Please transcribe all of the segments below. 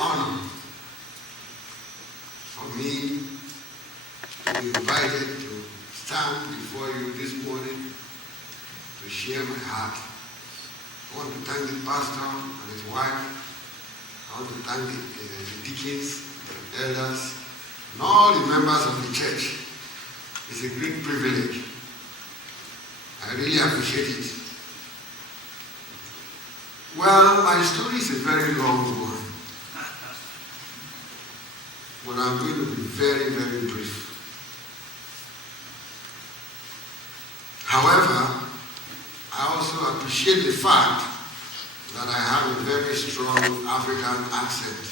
honor for me to be invited to stand before you this morning to share my heart. I want to thank the pastor and his wife. I want to thank the deacons, the elders, and all the members of the church. It's a great privilege. I really appreciate it. Well, my story is a very long one, but I'm going to be very, very brief. However, I also appreciate the fact that I have a very strong African accent.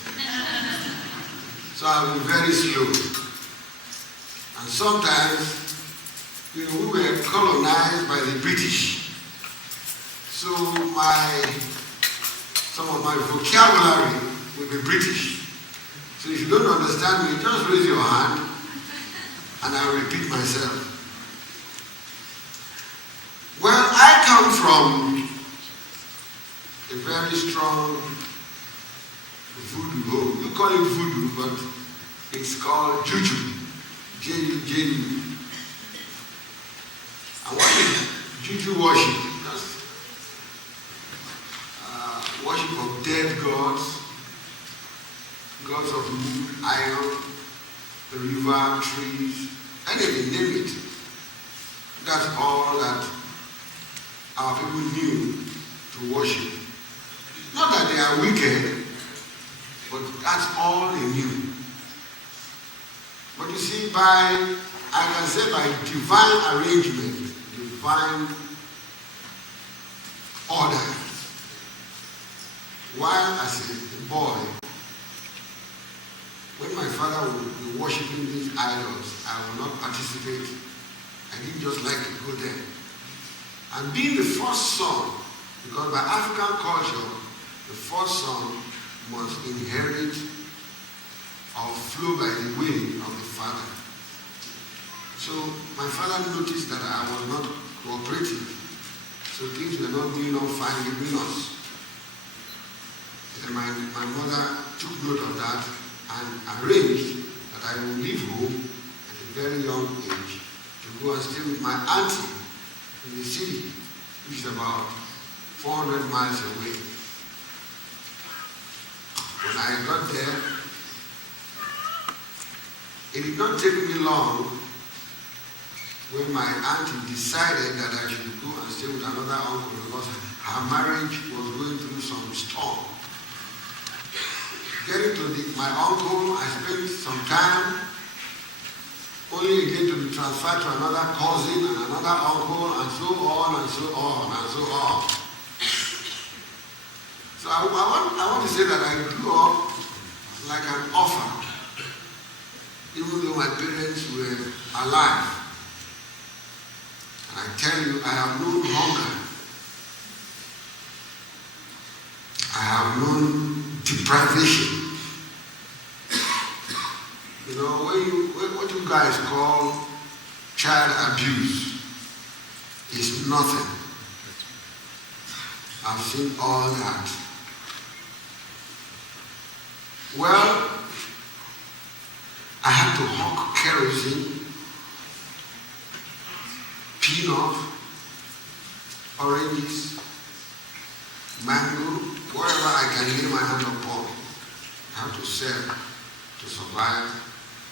So I'll be very slow. And sometimes, we were colonized by the British. So some of my vocabulary will be British. So if you don't understand me, just raise your hand and I'll repeat myself. Well, I come from a very strong voodoo home. You call it voodoo, but it's called juju. J-U-J-U. And what is juju worship? That's worship of dead gods, gods of wood, iron, the river, trees, anything, name it. That's all that our people knew to worship. Not that they are wicked, but that's all they knew. But you see, I can say by divine arrangement, divine order, while as a boy, when my father would be worshiping these idols, I would not participate. I didn't just like to go there. And being the first son, because by African culture, the first son must inherit or flow by the way of the father. So my father noticed that I was not cooperative. So things were not going on fine between us. And my mother took note of that and arranged that I would leave home at a very young age to go and stay with my auntie in the city, which is about 400 miles away. When I got there, it did not take me long when my auntie decided that I should go and stay with another uncle because her marriage was going through some storm. Getting to my uncle, I spent some time, only again to be transferred to another cousin and another uncle, and so on and so on and so on. So I want to say that I grew up like an orphan, even though my parents were alive. And I tell you, I have known hunger. I have known deprivation. You know, what you guys call child abuse is nothing. I've seen all that. Well, I had to hawk kerosene, peanut, oranges, mango, whatever I can lay my hand upon. I have to sell to survive,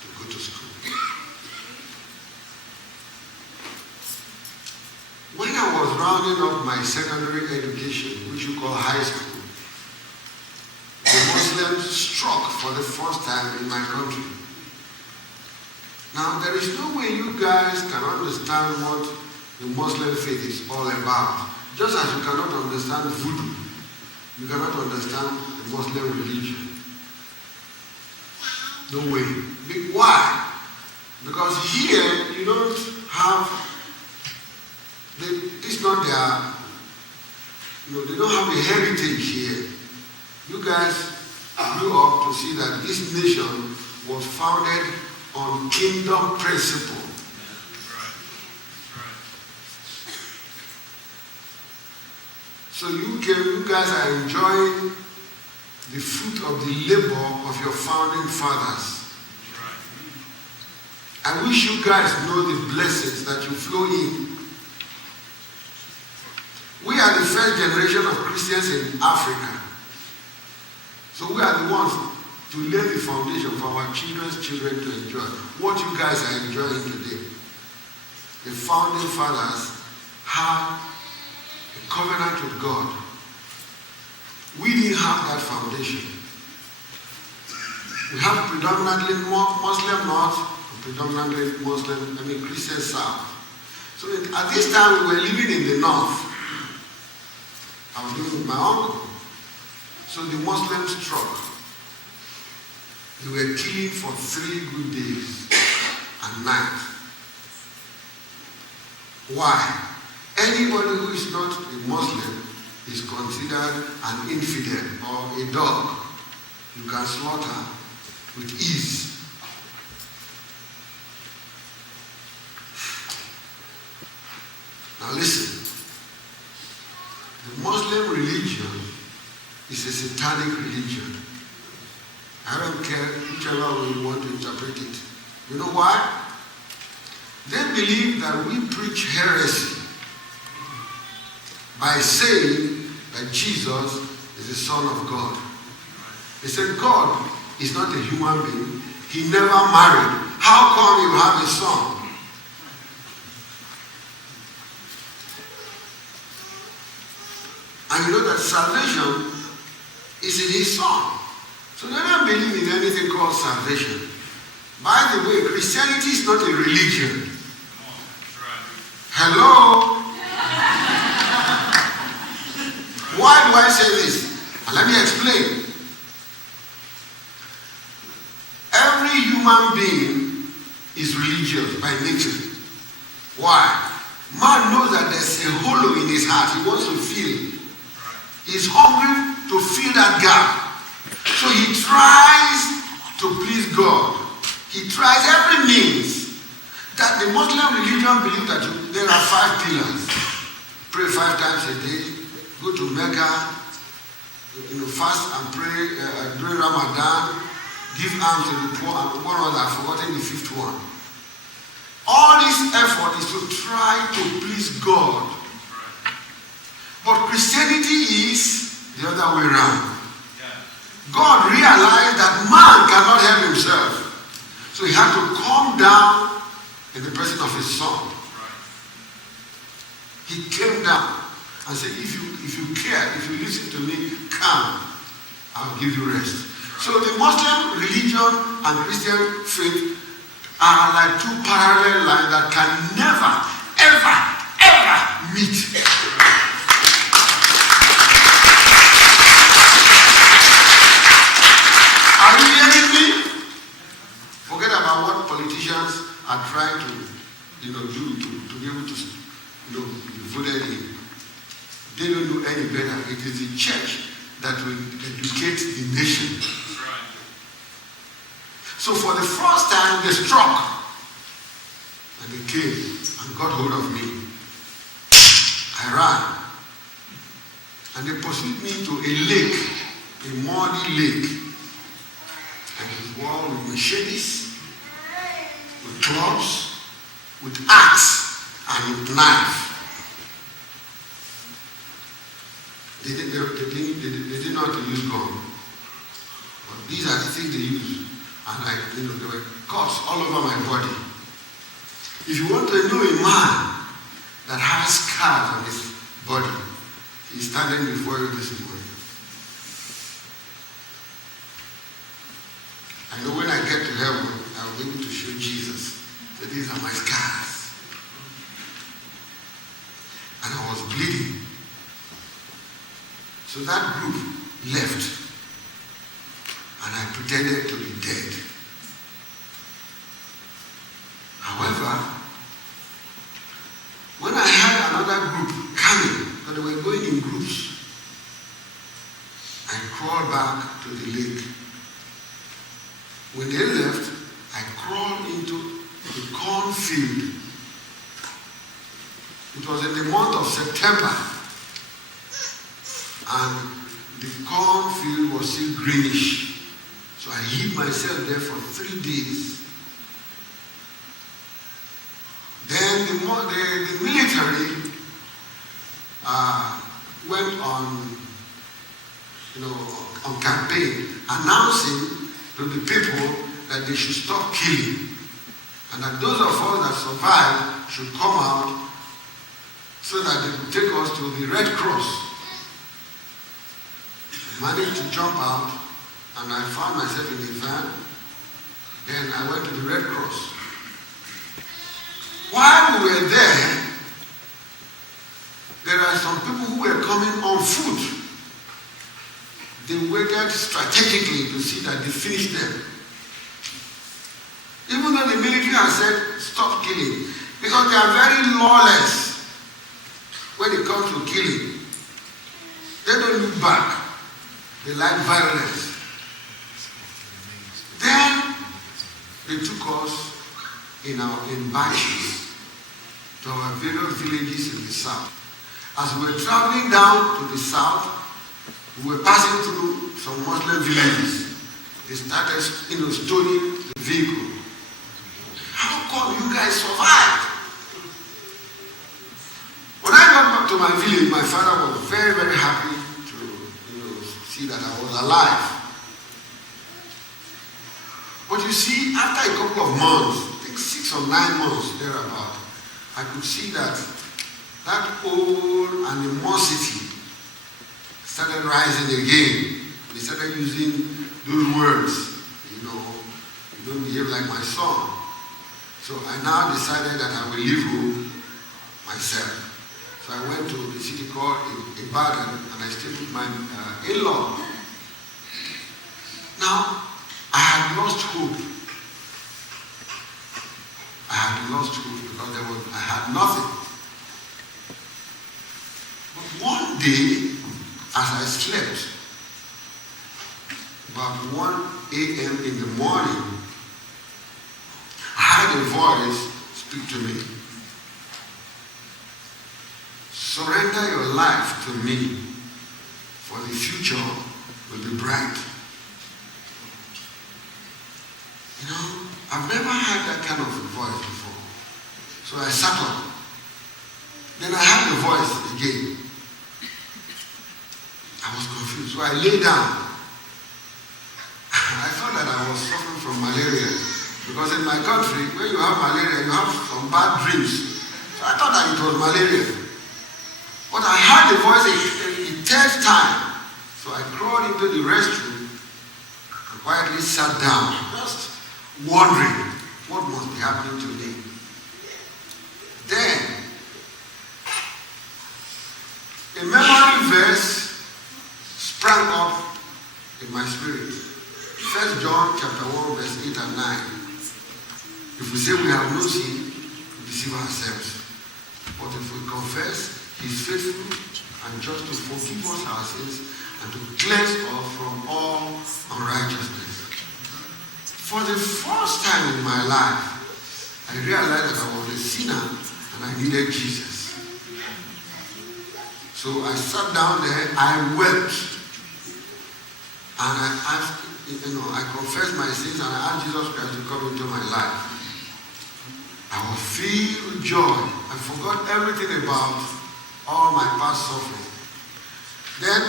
to go to school. When I was rounding up my secondary education, which you call high school, the Muslims struck for the first time in my country. Now, there is no way you guys can understand what the Muslim faith is all about. Just as you cannot understand voodoo, you cannot understand the Muslim religion. No way. Why? Because here, you don't have, it's not their, they don't have a heritage here. You guys grew up to see that this nation was founded on kingdom principle. So you guys are enjoying the fruit of the labor of your founding fathers. I wish you guys know the blessings that you flow in. We are the first generation of Christians in Africa. So we are the ones to lay the foundation for our children's children to enjoy what you guys are enjoying today. The founding fathers had a covenant with God. We didn't have that foundation. We have predominantly Muslim North and predominantly Christian South. So at this time we were living in the North. I was living with my uncle. So the Muslims struck. They were killing for 3 good days and nights. Why? Anybody who is not a Muslim is considered an infidel or a dog. You can slaughter with ease. Now listen. The Muslim religion is a satanic religion. I don't care whichever way you want to interpret it. You know why? They believe that we preach heresy by saying that Jesus is the Son of God. They said God is not a human being. He never married. How come you have a son? And you know that salvation is in his son. So they don't believe in anything called salvation. By the way, Christianity is not a religion. Hello? Why do I say this? And let me explain. Every human being is religious by nature. Why? Man knows that there's a hollow in his heart. He wants to fill. He's hungry to fill that gap. So he tries to please God. He tries every means. That the Muslim religion believes that there are 5 pillars. Pray 5 times a day. Go to Mecca. Fast and pray during Ramadan. Give alms to the poor. And one other, I've forgotten the 5th one. All this effort is to try to please God. But Christianity is the other way around. God realized that man cannot help himself. So he had to come down in the person of his son. He came down and said, if you care, if you listen to me, come, I'll give you rest. So the Muslim religion and Christian faith are like 2 parallel lines that can never, ever, ever meet. Are you hearing me? Forget about what politicians are trying to, do to be able to, be voted in. They don't do any better. It is the church that will educate the nation. So for the first time, they struck. And they came and got hold of me. I ran. And they pursued me to a lake, a muddy lake. And it was wall with machetes, with clubs, with axe, and with knife. They didn't know how to use gun. But these are the things they use. And there were cuts all over my body. If you want to know a man that has scars on his body, he's standing before you this morning. I know when I get to heaven, I'll be able to show Jesus that these are my scars. And I was bleeding. So that group left. And I pretended to be dead. However, when I had another group coming, because they were going in groups, I crawled back to the lake. When they left, I crawled into the cornfield. It was in the month of September. And the cornfield was still greenish. So I hid myself there for 3 days. Then the military went on, on campaign, announcing to the people that they should stop killing, and that those of us that survived should come out so that they could take us to the Red Cross. I managed to jump out, and I found myself in a van. Then I went to the Red Cross. While we were there are some people who were coming on foot. They waited strategically to see that they finished them. Even though the military has said, stop killing, because they are very lawless when it comes to killing. They don't look back. They like violence. Then they took us in batches to our various villages in the south. As we were traveling down to the south, we were passing through some Muslim villages. They started, stoning the vehicle. How come you guys survived? When I got back to my village, my father was very, very happy to, see that I was alive. But you see, after a couple of months, I think 6 or 9 months thereabout, I could see that old animosity started rising again. They started using those words, you don't behave like my son. So I now decided that I will leave home myself. So I went to the city called Ibadan, and I stayed with my in-law. Now, I had lost hope. Because I had nothing. But one day, as I slept, about 1 a.m. in the morning, I heard a voice speak to me. Surrender your life to me, for the future will be bright. I've never heard that kind of a voice before. So I sat up. Then I heard the voice again. I was confused. So I lay down. I thought that I was suffering from malaria. Because in my country, when you have malaria, you have some bad dreams. So I thought that it was malaria. But I heard the voice a third time. So I crawled into the restroom and quietly sat down, just wondering what must be happening to me. Then, a memory verse sprang up in my spirit. 1 John chapter 1, verse 8 and 9. If we say we have no sin, we deceive ourselves. But if we confess, He is faithful and just to forgive us our sins and to cleanse us from all unrighteousness. For the first time in my life, I realized that I was a sinner and I needed Jesus. So I sat down there, I wept, and I asked, I confessed my sins and I asked Jesus Christ to come into my life. I was filled with joy. I forgot everything about all my past suffering. Then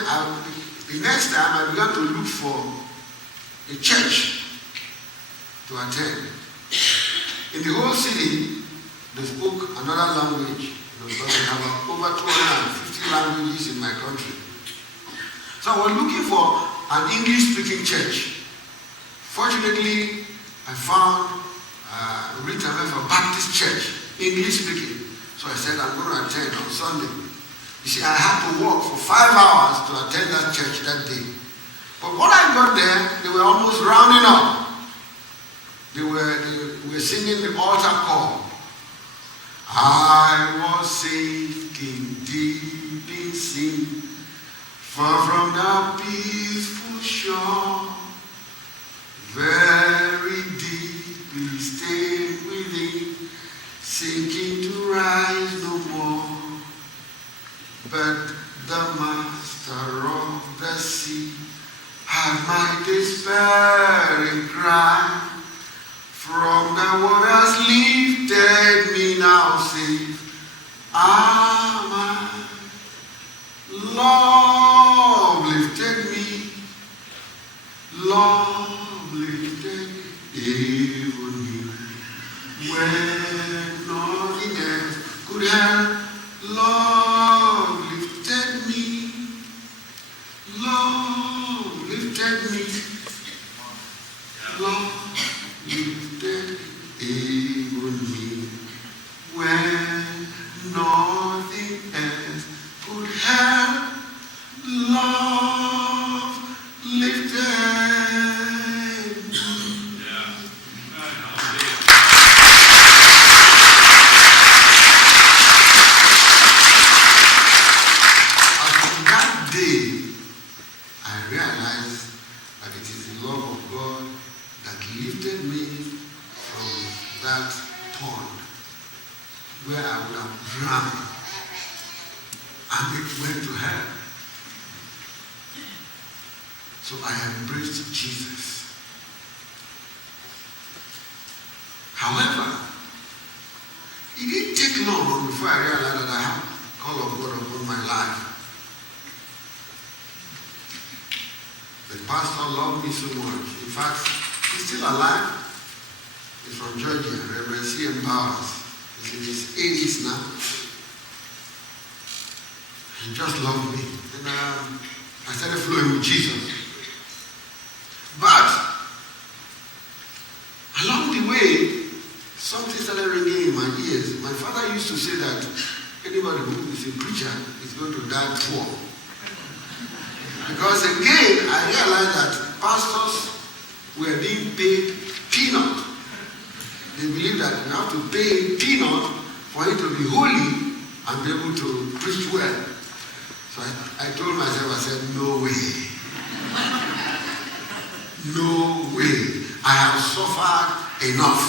the next time I began to look for a church to attend. In the whole city, they spoke another language. Because we have over 250 languages in my country. So I was looking for an English-speaking church. Fortunately, I found Ebenezer Baptist Church, English-speaking. So I said, I'm going to attend on Sunday. You see, I had to walk for 5 hours to attend that church that day. But when I got there, they were almost rounding up. They were singing the altar call. I was sinking deep in sin, far from the peaceful shore. Very deeply stayed within, sinking to rise no more. But the master of the sea despairing cry. From the waters lifted me now safe. My love lifted me. Love lifted me. Even you. When nothing else could help. Love lifted me. Love lifted me. Love lifted even me. When nothing else could help. Love lifted me. From that day, I realized that it is the love of God that lifted me from that pond where I would have drowned and it went to hell. So I embraced Jesus. However, it didn't take long before I realized that I have the call of God upon my life. The pastor loved me so much. In fact, he's still alive. He's from Georgia, Reverend C.M. Powers. He's in his 80s now. He just loved me. And I started flowing with Jesus. But, along the way, something started ringing in my ears. My father used to say that anybody who is a preacher is going to die poor. Because again, I realized that pastors were being paid peanut. They believe that you have to pay peanut for him to be holy and be able to preach well. So I told myself, I said, no way. No way. I have suffered enough.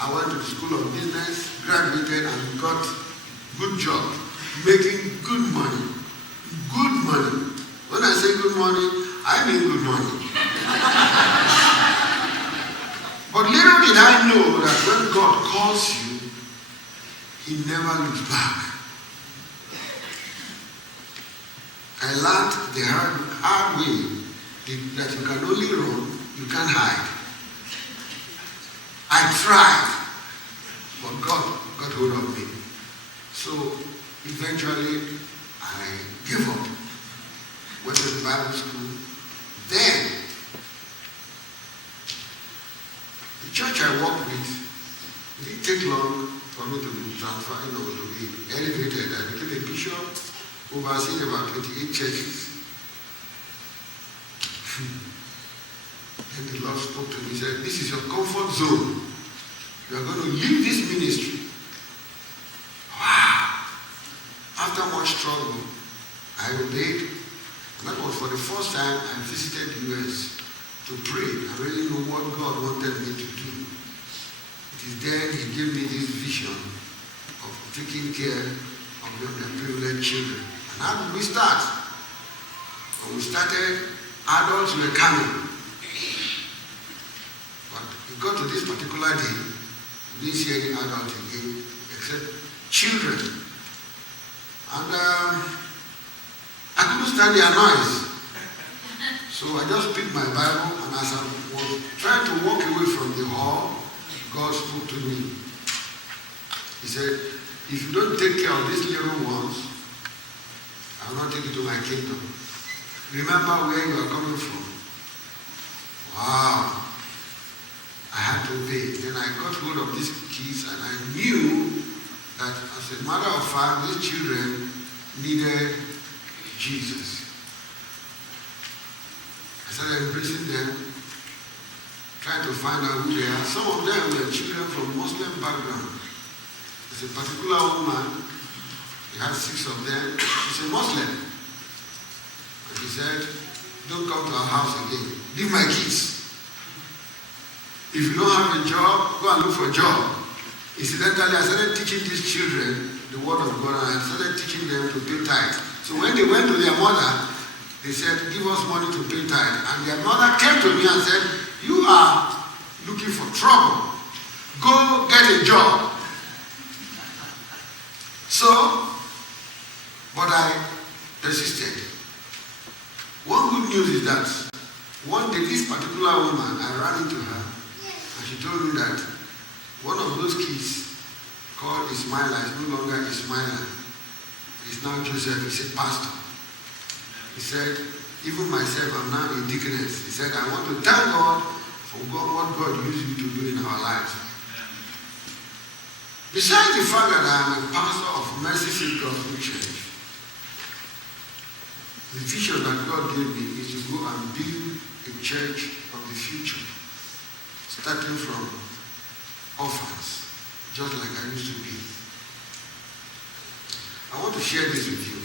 I went to the school of business, graduated and got good job, making good money. Good money. When I say good money, I mean good money. But little did I know that when God calls you, He never looks back. I learned the hard way that you can only run, you can't hide. I tried, but God got hold of me. So eventually I gave up. Went to the Bible school. Then the church I worked with, it didn't take long for me to be transferred, to be elevated. I became a bishop, overseeing about 28 churches. Then the Lord spoke to me. He said, this is your comfort zone. You are going to leave this ministry. Wow. After much struggle, I obeyed. And that was for the first time I visited the U.S. to pray. I really know what God wanted me to do. It is then He gave me this vision of taking care of the underprivileged children. And how did we start? When we started, adults were coming. But it got to this particular day, we didn't see any adult again, except children. And I couldn't stand their noise. So I just picked my Bible, and as I was trying to walk away from the hall, God spoke to me. He said, if you don't take care of these little ones, I will not take you to my kingdom. Remember where you are coming from. Wow. I had to obey. Then I got hold of these kids, and I knew that as a matter of fact, these children needed Jesus. I started embracing them, trying to find out who they are. Some of them were children from Muslim background. There's a particular woman, he had 6 of them. She's a Muslim. And he said, don't come to our house again. Leave my kids. If you don't have a job, go and look for a job. Incidentally, I started teaching these children the word of God, and I started teaching them to pay tithe. So when they went to their mother, they said, give us money to pay tithe. And their mother came to me and said, you are looking for trouble. Go get a job. So, but I persisted. One good news is that one day this particular woman, I ran into her and she told me that one of those kids called Ismaila is no longer Ismaila. He's now Joseph. He's a pastor. He said, even myself, I'm now a deaconess. He said, I want to thank God for what God used you to do in our lives. Besides the fact that I am a pastor of Mercy Seat Gospel Church, the vision that God gave me is to go and build a church of the future, starting from orphans, just like I used to be. I want to share this with you.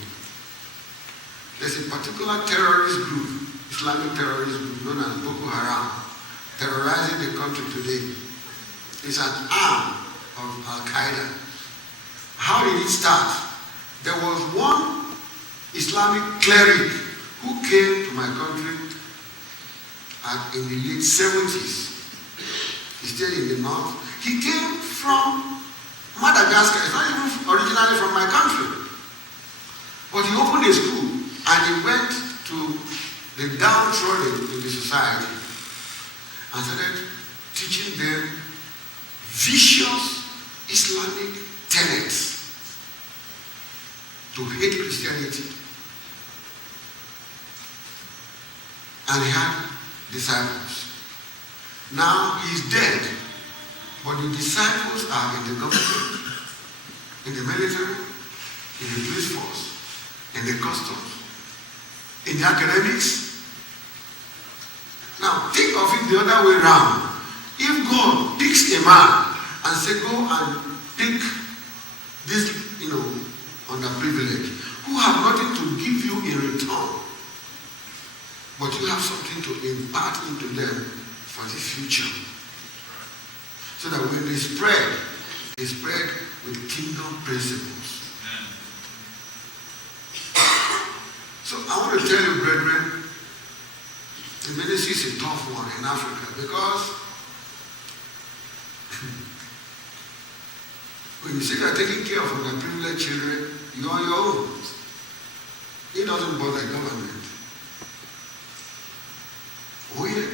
There's a particular terrorist group, Islamic terrorist group known as Boko Haram, terrorizing the country today. It's an arm of Al-Qaeda. How did it start? There was one Islamic cleric who came to my country in the late 70s. He stayed in the north. He came from Madagascar. He's not even originally from my country. But he opened a school and he went to the downtrodden in the society and started teaching them vicious Islamic tenets to hate Christianity. And he had disciples. Now he is dead, but the disciples are in the government, in the military, in the police force, in the customs, in the academics. Now think of it the other way around. If God picks a man and say, go and pick this, underprivileged, who have nothing to give you in return, but you have something to impart into them for the future. So that when they spread with kingdom principles. So I want to tell you, brethren, the ministry is a tough one in Africa because when you say you are taking care of underprivileged children, you are your own. It doesn't bother the government. Oh yeah.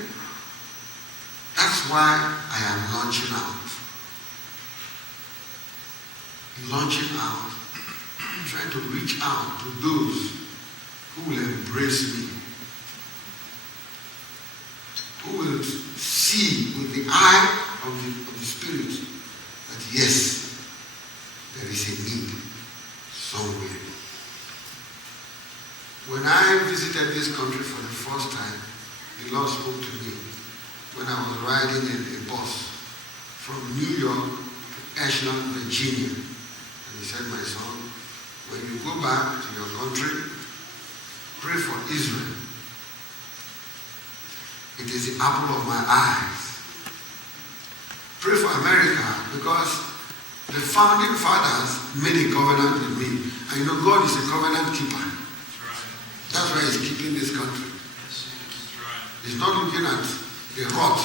That's why I am launching out. Trying to reach out to those who will embrace me, who will see with the eye of the Spirit that yes, there is a need somewhere. When I visited this country for the first time, the Lord spoke to me when I was riding in a bus from New York to Ashland, Virginia. And he said, my son, when you go back to your country, pray for Israel. It is the apple of my eyes. Pray for America because the founding fathers made a covenant with me. And you know, God is a covenant keeper. That's why he's keeping this country. He's not looking at the rot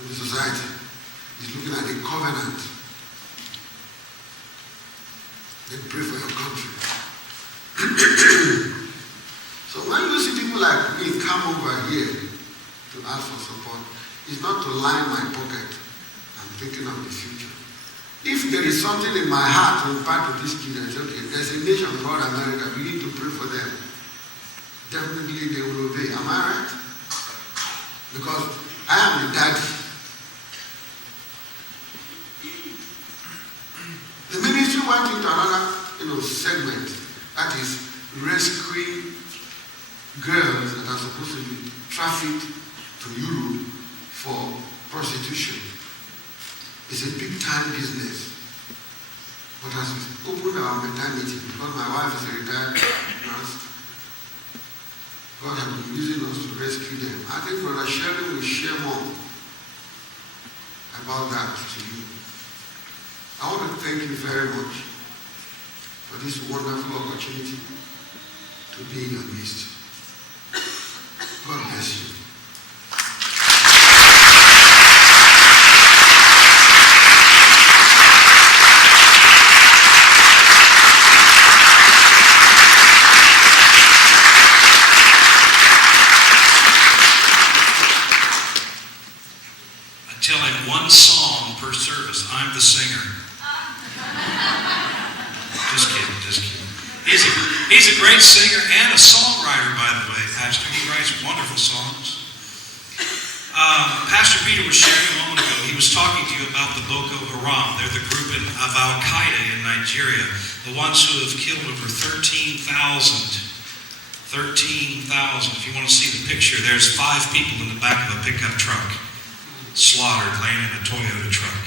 in the society. He's looking at the covenant. Then pray for your country. So when you see people like me come over here to ask for support, it's not to line my pocket. I'm thinking of the future. If there is something in my heart to impart to these kids, I say, okay, there's a nation called America. We need to pray for them. Definitely they will obey. Am I right? Because I am the daddy. The ministry went into another, segment, that is rescuing girls that are supposed to be trafficked to Europe for prostitution. It's a big time business. But as we opened our maternity, because my wife is a retired nurse, God has been using us to rescue them. I think Brother Sheridan will share more about that to you. I want to thank you very much for this wonderful opportunity to be in your midst. great singer and a songwriter, by the way, Pastor. He writes wonderful songs. Pastor Peter was sharing a moment ago. He was talking to you about the Boko Haram. They're the group of Al-Qaeda in Nigeria, the ones who have killed over 13,000. 13,000. If you want to see the picture, there's 5 people in the back of a pickup truck, slaughtered, laying in a Toyota truck.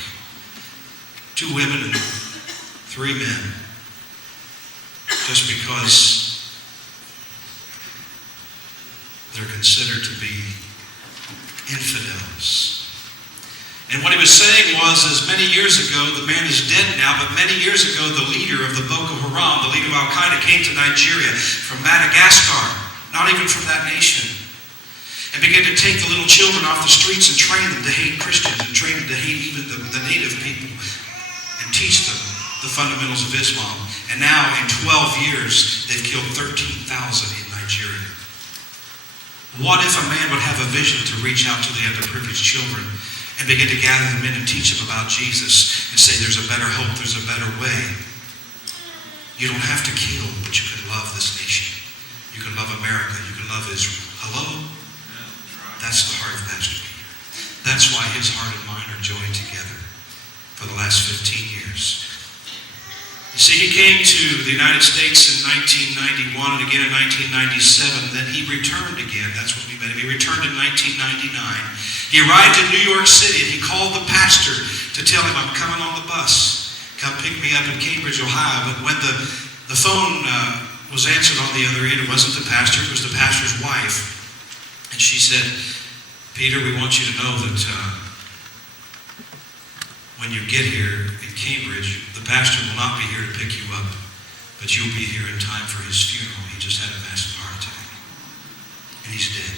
2 women and 3 men. Just because they're considered to be infidels. And what he was saying was, as many years ago, the man is dead now, but many years ago, the leader of the Boko Haram, the leader of Al-Qaeda, came to Nigeria from Madagascar, not even from that nation, and began to take the little children off the streets and train them to hate Christians and train them to hate even the native people and teach them the fundamentals of Islam. And now, in 12 years, they've killed 13,000 in Nigeria. What if a man would have a vision to reach out to the underprivileged children and begin to gather them in and teach them about Jesus and say there's a better hope, there's a better way? You don't have to kill, but you can love this nation. You can love America. You can love Israel. Hello? That's the heart of Pastor Peter. That's why his heart and mine are joined together for the last 15 years. You see, he came to the United States in 1991 and again in 1997. Then he returned again. That's when we met him. He returned in 1999. He arrived in New York City and he called the pastor to tell him, I'm coming on the bus. Come pick me up in Cambridge, Ohio. But when the phone was answered on the other end, it wasn't the pastor, it was the pastor's wife. And she said, Peter, we want you to know that when you get here in Cambridge, the pastor will not be here to pick you up, but you'll be here in time for his funeral. He just had a massive heart attack, and he's dead.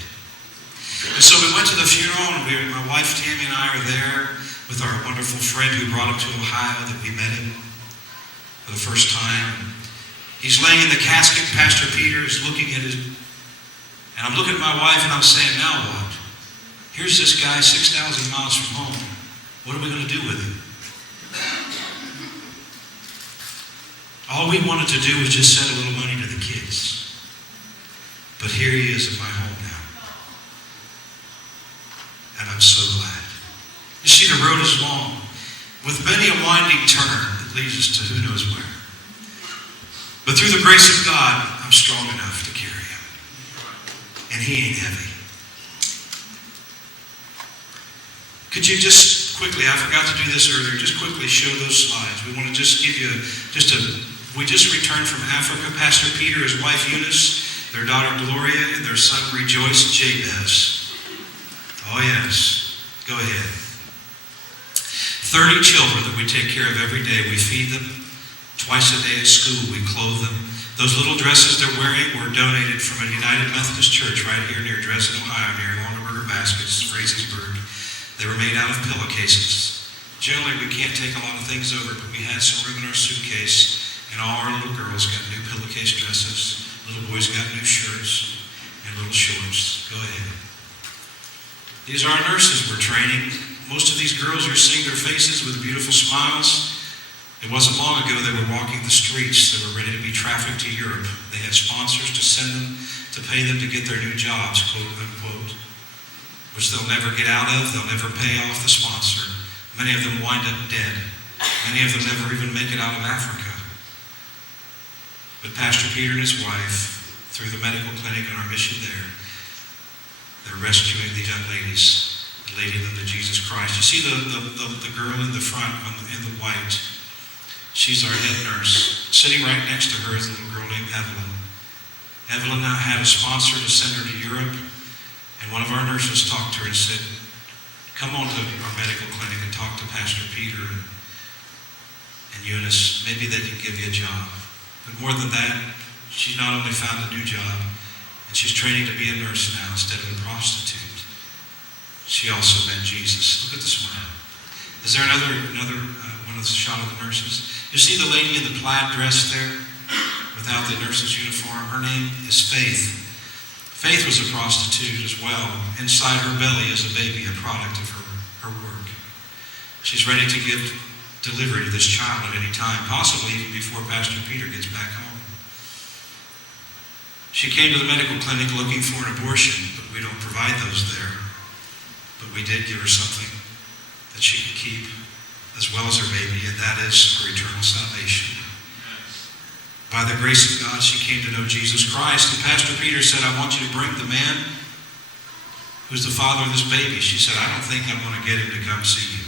And so we went to the funeral, and my wife Tammy and I are there with our wonderful friend who brought him to Ohio, that we met him for the first time. He's laying in the casket. Pastor Peter is looking at his, and I'm looking at my wife and I'm saying, now what? Here's this guy 6,000 miles from home. What are we going to do with him? All we wanted to do was just send a little money to the kids. But here he is in my home now. And I'm so glad. You see, the road is long, with many a winding turn that leads us to who knows where. But through the grace of God, I'm strong enough to carry him. And he ain't heavy. Could you just quickly, I forgot to do this earlier, just quickly show those slides. We want to just give you we just returned from Africa. Pastor Peter, his wife Eunice, their daughter Gloria, and their son Rejoice Jabez. Oh yes, go ahead. 30 children that we take care of every day. We feed them. Twice a day at school, we clothe them. Those little dresses they're wearing were donated from a United Methodist Church right here near Dresden, Ohio, near Longaberger Baskets, Frazeysburg. They were made out of pillowcases. Generally, we can't take a lot of things over, but we had some room in our suitcase, and all our little girls got new pillowcase dresses. Little boys got new shirts and little shorts. Go ahead. These are our nurses we're training. Most of these girls are seeing their faces with beautiful smiles. It wasn't long ago they were walking the streets. They were ready to be trafficked to Europe. They had sponsors to send them, to pay them to get their new jobs, quote unquote, which they'll never get out of. They'll never pay off the sponsor. Many of them wind up dead. Many of them never even make it out of Africa. But Pastor Peter and his wife, through the medical clinic and our mission there, they're rescuing these young ladies and leading them to Jesus Christ. You see the girl in the front in the white. She's our head nurse. Sitting right next to her is a little girl named Evelyn. Evelyn now had a sponsor to send her to Europe, and one of our nurses talked to her and said, come on to our medical clinic and talk to Pastor Peter and Eunice. Maybe they can give you a job. But more than that, she's not only found a new job, and she's training to be a nurse now instead of a prostitute. She also met Jesus. Look at the smile. Is there another one of the shot of the nurses? You see the lady in the plaid dress there without the nurse's uniform? Her name is Faith. Faith was a prostitute as well. Inside her belly is a baby, a product of her work. She's ready to give delivery to this child at any time, possibly even before Pastor Peter gets back home. She came to the medical clinic looking for an abortion, but we don't provide those there. But we did give her something that she could keep, as well as her baby, and that is her eternal salvation. By the grace of God, she came to know Jesus Christ, and Pastor Peter said, I want you to bring the man who's the father of this baby. She said, I don't think I want to get him to come see you.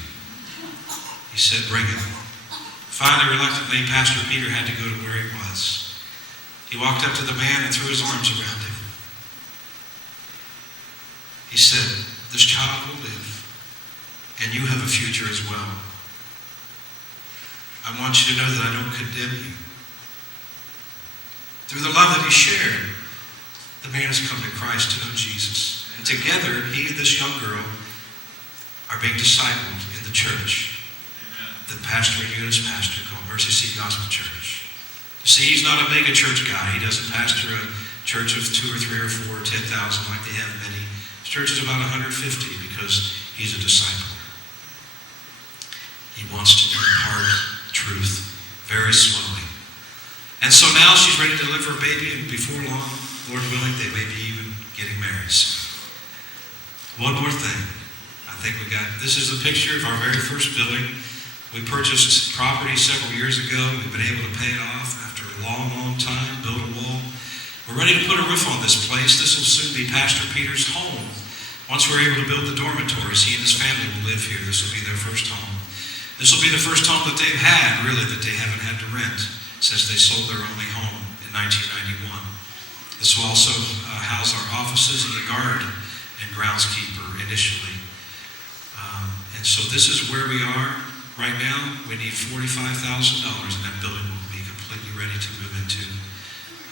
He said, bring him. Finally, reluctantly, Pastor Peter had to go to where he was. He walked up to the man and threw his arms around him. He said, this child will live, and you have a future as well. I want you to know that I don't condemn you. Through the love that he shared, the man has come to Christ to know Jesus. And together, he and this young girl are being discipled in the church that Pastor and Eunice pastor called Mercy Seat Gospel Church. You see, he's not a mega church guy. He doesn't pastor a church of 2 or 3 or 4 or 10,000 like they have many. His church is about 150 because he's a discipler. He wants to impart truth very slowly. And so now she's ready to deliver a baby, and before long, Lord willing, they may be even getting married. One more thing. I think this is a picture of our very first building. We purchased property several years ago. We've been able to pay it off after a long, long time, build a wall. We're ready to put a roof on this place. This will soon be Pastor Peter's home. Once we're able to build the dormitories, he and his family will live here. This will be their first home. This will be the first home that they've had, really, that they haven't had to rent since they sold their only home in 1991. This will also house our offices and the guard and groundskeeper initially. And so this is where we are. Right now, we need $45,000, and that building will be completely ready to move into.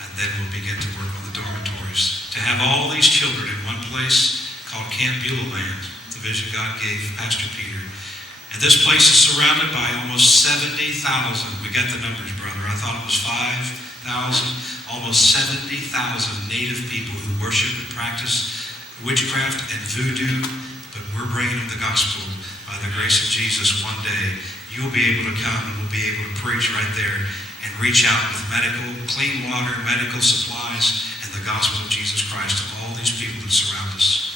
And then we'll begin to work on the dormitories. To have all these children in one place called Camp Beulah Land, the vision God gave Pastor Peter. And this place is surrounded by almost 70,000. We got the numbers, brother. I thought it was 5,000. Almost 70,000 native people who worship and practice witchcraft and voodoo. But we're bringing them the gospel. By the grace of Jesus, one day, you'll be able to come and we'll be able to preach right there and reach out with clean water, medical supplies, and the gospel of Jesus Christ to all these people that surround us.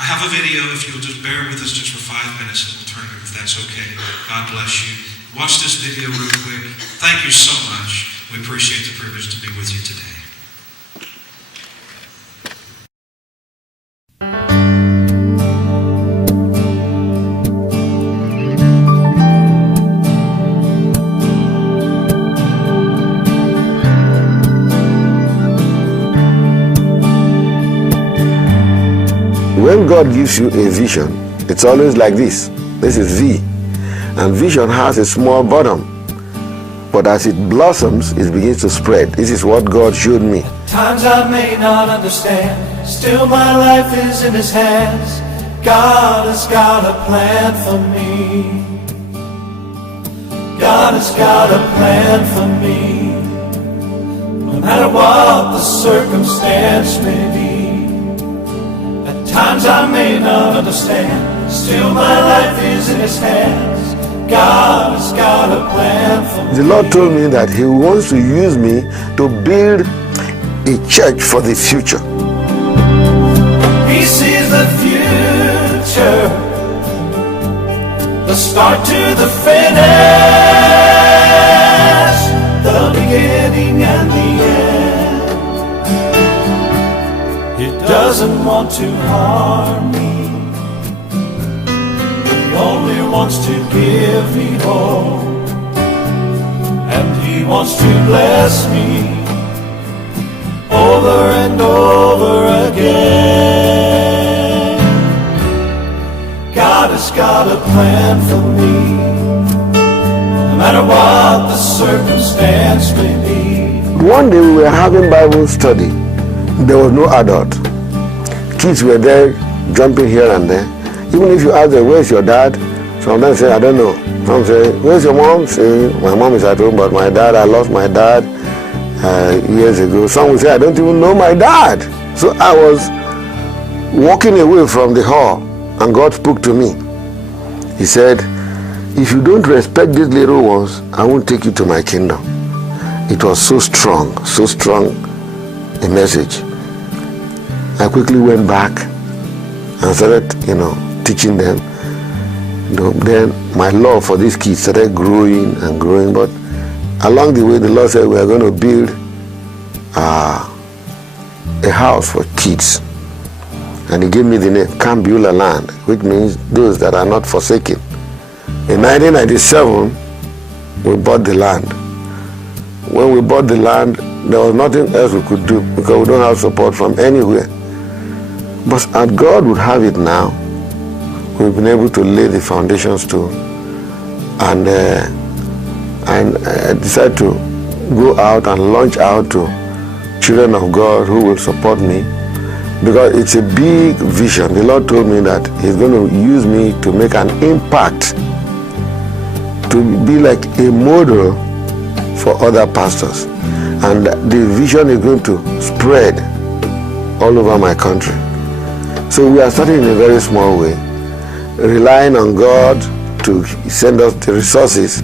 I have a video, if you'll just bear with us just for 5 minutes, and we'll turn it if that's okay. God bless you. Watch this video real quick. Thank you so much. We appreciate the privilege to be with you today. When God gives you a vision, it's always like this. This is V. And vision has a small bottom. But as it blossoms, it begins to spread. This is what God showed me. Times I may not understand, still my life is in His hands. God has got a plan for me. God has got a plan for me. No matter what the circumstance may be. Times I may not understand, still my life is in His hands. God has got a plan for me. The Lord told me that He wants to use me to build a church for the future. He sees the future, the start to the finish, the beginning and the end. He doesn't want to harm me. He only wants to give me hope. And He wants to bless me over and over again. God has got a plan for me. No matter what the circumstance may be. One day we were having Bible study. There was no adult. Kids were there jumping here and there. Even if you ask them, where's your dad? Sometimes say, I don't know. Some say, where's your mom? Say, my mom is at home, but my dad, I lost my dad years ago. Some will say, I don't even know my dad. So I was walking away from the hall and God spoke to me. He said, if you don't respect these little ones, I won't take you to my kingdom. It was so strong a message. I quickly went back and started, teaching them. Then my love for these kids started growing and growing. But along the way, the Lord said we are going to build a house for kids. And He gave me the name Camp Beulah Land, which means those that are not forsaken. In 1997, we bought the land. When we bought the land, there was nothing else we could do because we don't have support from anywhere. But as God would have it now, we've been able to lay the foundations too. And I decided to go out and launch out to children of God who will support me, because it's a big vision. The Lord told me that He's going to use me to make an impact, to be like a model for other pastors. And the vision is going to spread all over my country. So we are starting in a very small way, relying on God to send us the resources,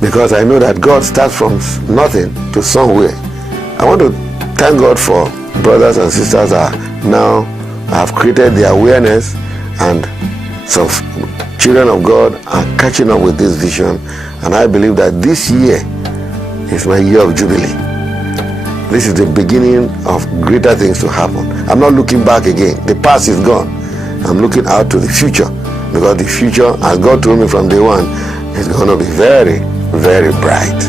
because I know that God starts from nothing to somewhere. I want to thank God for brothers and sisters that now have created the awareness, and some children of God are catching up with this vision. And I believe that this year is my year of Jubilee. This is the beginning of greater things to happen. I'm not looking back again. The past is gone. I'm looking out to the future, because the future, as God told me from day one, is going to be very, very bright.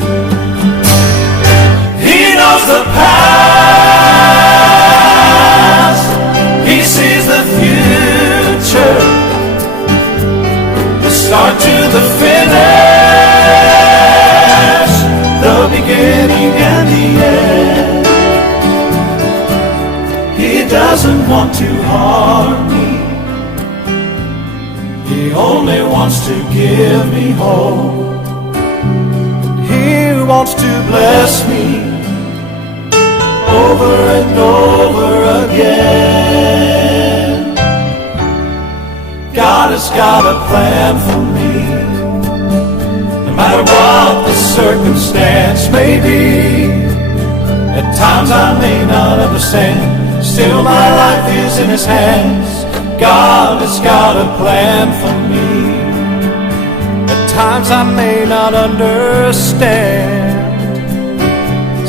He knows the past. He sees the future. The start to the finish, the beginning and the end. He doesn't want to harm me. He only wants to give me hope. He wants to bless me over and over again. God has got a plan for me. No matter what the circumstance may be, at times I may not understand, still my life is in His hands. God has got a plan for me. At times I may not understand,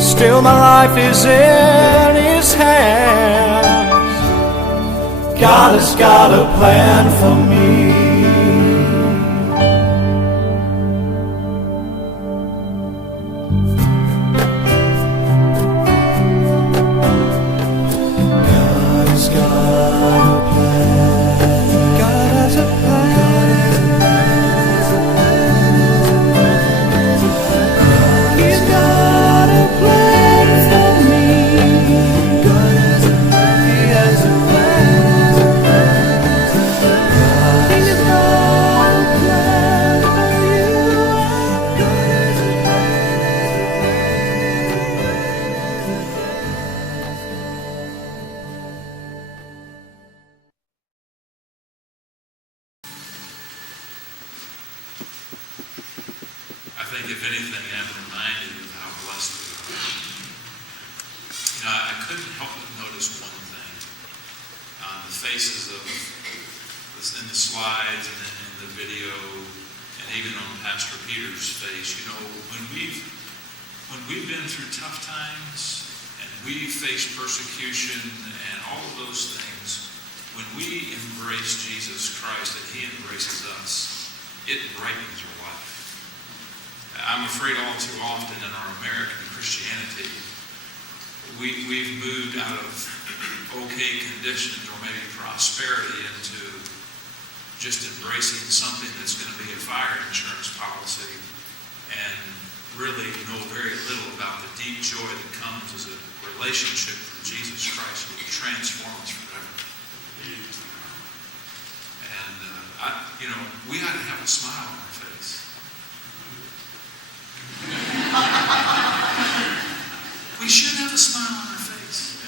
still my life is in His hands. God has got a plan for me. Persecution and all of those things, when we embrace Jesus Christ and He embraces us, it brightens your life. I'm afraid all too often in our American Christianity, we've moved out of okay conditions or maybe prosperity into just embracing something that's going to be a fire insurance policy, and really know very little about the deep joy that comes as a relationship with Jesus Christ who will transform us forever. And we ought to have a smile on our face. We should have a smile on our face,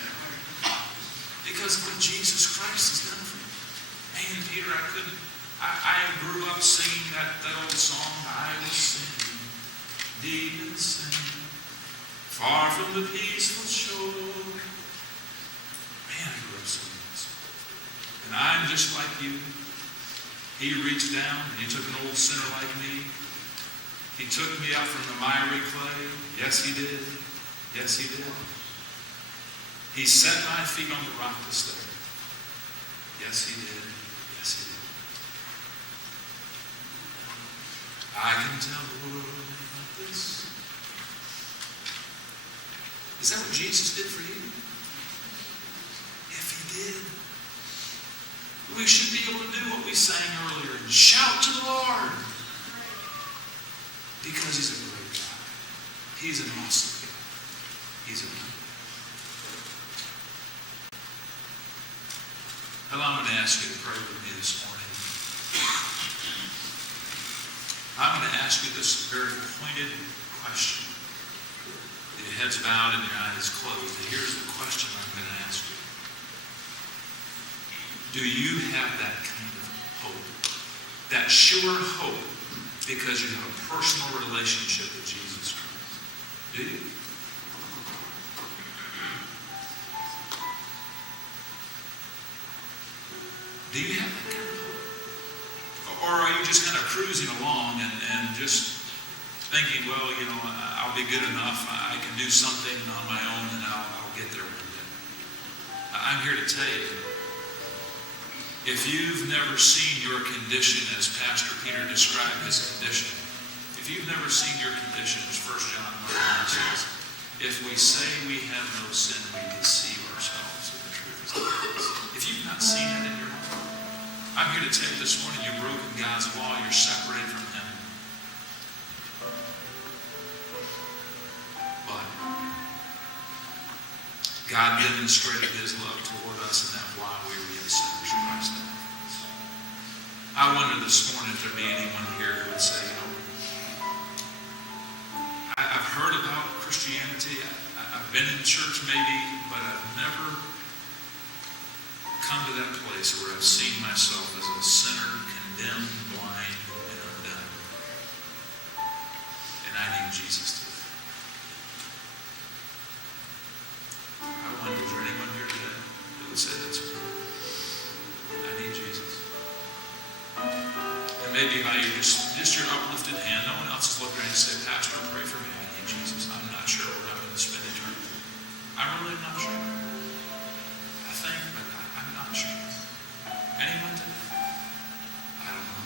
because of what Jesus Christ has done for me. Man, Peter, I grew up singing that old song, I was singing, deep in sin, far from the peaceful shore, of sins. And I'm just like you. He reached down and he took an old sinner like me. He took me up from the miry clay. Yes, he did. Yes, he did. He set my feet on the rock to stay. Yes, he did. Yes, he did. I can tell the world about this. Is that what Jesus did for you? If he did, we should be able to do what we sang earlier and shout to the Lord. Because he's a great God. He's an awesome God. He's a God. Well, I'm going to ask you to pray with me this morning. I'm going to ask you this very pointed question. With your heads bowed and your eyes closed. And here's the question I'm going to ask you. Do you have that kind of hope? That sure hope because you have a personal relationship with Jesus Christ? Do you? Do you have that kind of hope? Or are you just kind of cruising along and just thinking, well, you know, I'll be good enough. I can do something on my own and I'll get there one day. I'm here to tell you, if you've never seen your condition as Pastor Peter described his condition, if you've never seen your condition as 1 John 1 says, if we say we have no sin, we deceive ourselves and the truth is not in us. If you've not seen it in your life, I'm here to tell you this morning, you've broken God's law, you're separated from him. But God demonstrated his love toward us, and that while we were yet sinners, Christ died for us. I wonder this morning if there be anyone here who would say, you know, I've heard about Christianity. I've been in church maybe, but I've never come to that place where I've seen myself as a sinner, condemned, blind, and undone. And I need Jesus today. I wonder, is there anyone here today that would say that's me? I need Jesus. And maybe by your uplifted hand, no one else is looking at you and say, Pastor, pray for me. I need Jesus. I'm not sure where I'm going to spend eternity. I'm really not sure. I think, but I'm not sure. Anyone today? I don't know.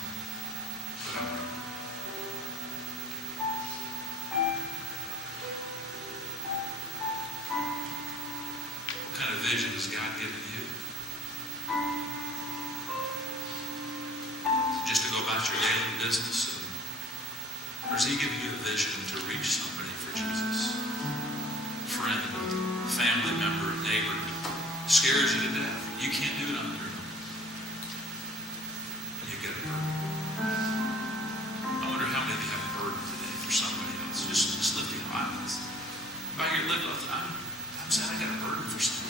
But I know. What kind of vision has God given you? Just to go about your daily business? Or is he giving you a vision to reach somebody for Jesus? Friend, family member, neighbor, scares you to death. You can't do it on your own. You get a burden. I wonder how many of you have a burden today for somebody else. Just lift your eyes. By your lip, I'm saying I got a burden for somebody.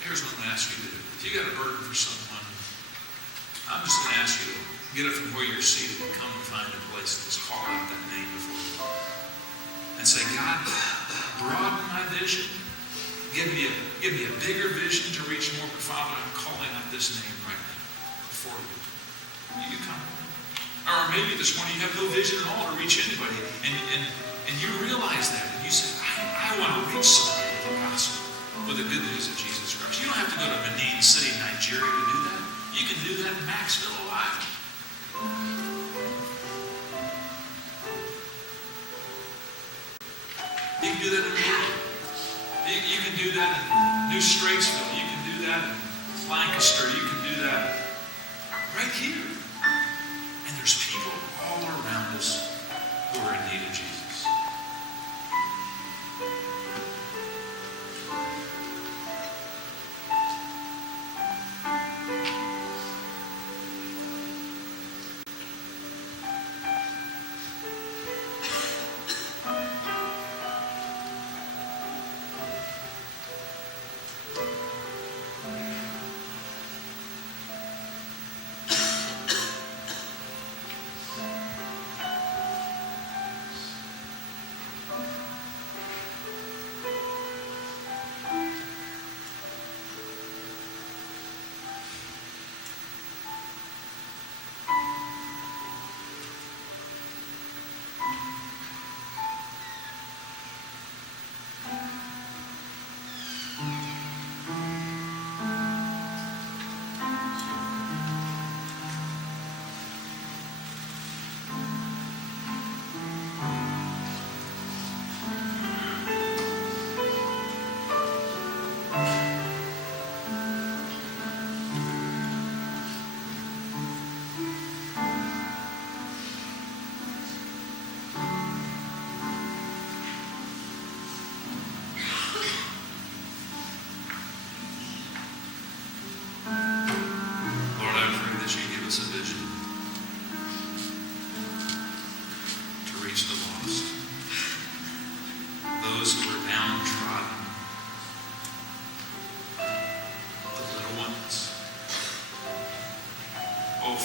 Here's what I'm going to ask you to do. If you got a burden for someone, I'm just going to ask you to get up from where you're seated and come and find a place and just call out that name before the Lord. And say, God, broaden my vision. Give me a bigger vision to reach more. But Father, I'm calling out this name right now before you. You come. Or maybe this morning you have no vision at all to reach anybody. And you realize that. And you say, I want to reach somebody with the gospel, with the good news of Jesus Christ. You don't have to go to Benin City, Nigeria to do that. You can do that in Maxville, Ohio. You can do that in Logan. You can do that in New Straitsville. You can do that in Lancaster. You can do that right here. And there's people all around us who are in need of Jesus.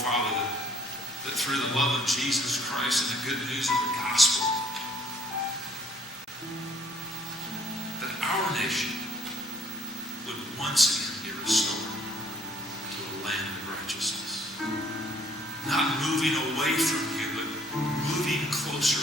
Father, that through the love of Jesus Christ and the good news of the gospel, that our nation would once again be restored to a land of righteousness. Not moving away from you, but moving closer